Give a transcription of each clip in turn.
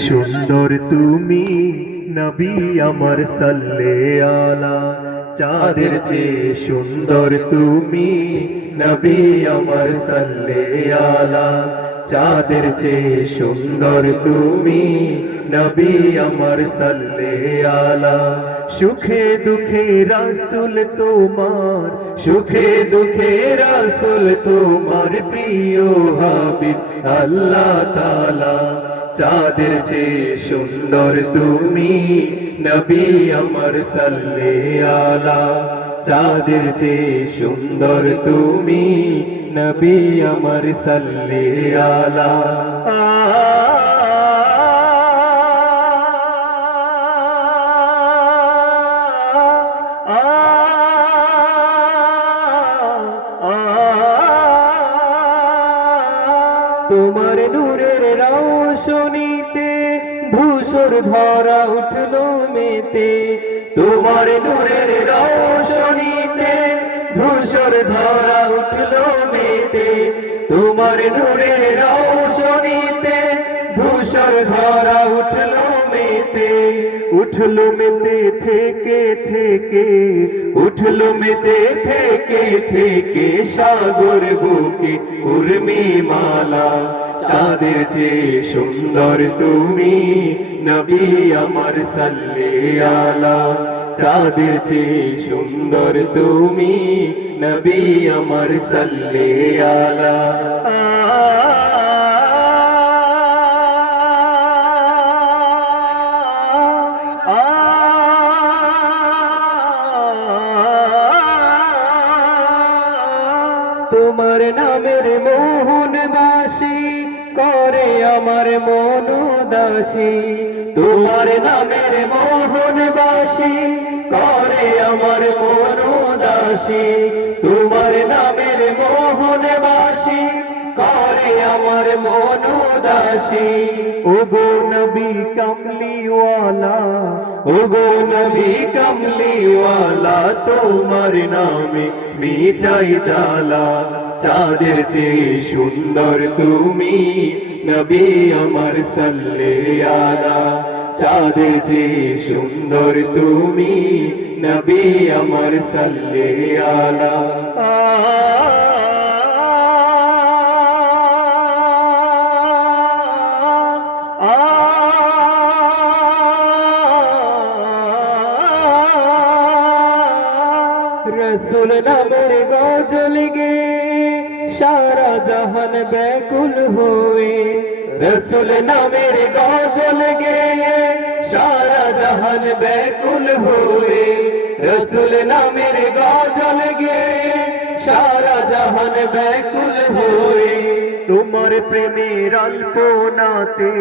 সুন্দর তুমি নবী আমার সাল্লে আলা চাঁদের চেয়ে সুন্দর তুমি নবী আমার সাল্লে আলা চাঁদের চেয়ে সুন্দর তুমি নবী আমার সাল্লে আলা সুখে দুঃখে রাসুল তোমার, সুখে দুঃখে রাসুল তোমার প্রিয় হাবিব আল্লাহ তালা চাঁদের চেয়ে সুন্দর তুমি, নবী আমার সাল্লে আলা। চাঁদের চেয়ে সুন্দর তুমি, নবী আমার সাল্লে আলা। তোমার নূরের রৌশনীতে ধূসর ধরা উঠল মেতে। তোমার নূরের রৌশনীতে ধূসর ধরা উঠল মেতে। তোমার নূরের রৌশনীতে ধূসর ধরা উঠল মেতে। উঠল মেতে থেকে থেকে, উঠল মেতে থেকে থেকে, সাগর বুকে উর্মি মালা। চাঁদের চেয়ে সুন্দর তুমি, নবী আমার সাল্লে আলা। চাঁদের চেয়ে সুন্দর তুমি, নবী আমার সাল্লে আলা। তোমার নামের মোহন বাসি করে আমার মন দাসী তোমার নামের মোহন বাসি করে আমার মন দাসী তোমার আমার মন দাসী ওগো নবী কমলিওয়ালা, ওগো নবী কমলিওয়ালা, তোমার নামে মিঠাই জালা চাঁদের চেয়ে সুন্দর তুমি নবী আমার সাল্লে আলা চাঁদের চেয়ে সুন্দর তুমি নবী আমার সাল্লে আলা রসুল নামের গজল গে সারা জাহান ব্যাকুল হয়ে রসুল নামের গজল গে সারা জাহান ব্যাকুল হয়ে রসুল নামের গজল গে সারা জাহান ব্যাকুল হয়ে তোমার প্রেমের অল্পনাতে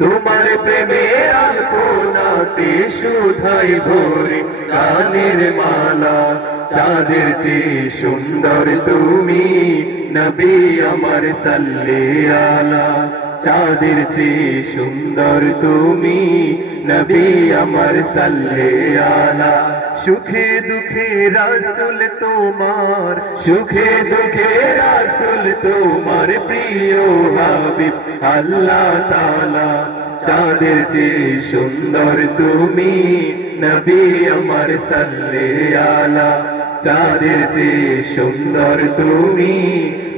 তোমার প্রেমের সুধাই ভরে কানের মালা। চাঁদের চেয়ে সুন্দর তুমি নবী আমার সাল্লে আলা। চাঁদের চেয়ে সুন্দর তুমি নবী আমার সাল্লে আলা। সুখে দুঃখে রাসুল তোমার, সুখে দুঃখে রাসুল তোমার প্রিয় হাবিব আল্লাহ তালা চাঁদের যে সুন্দর তুমি, নবী আমার সাল্লে আলা। চাঁদের যে সুন্দর তুমি,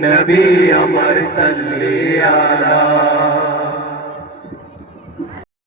নবী আমার সাল্লে আলা।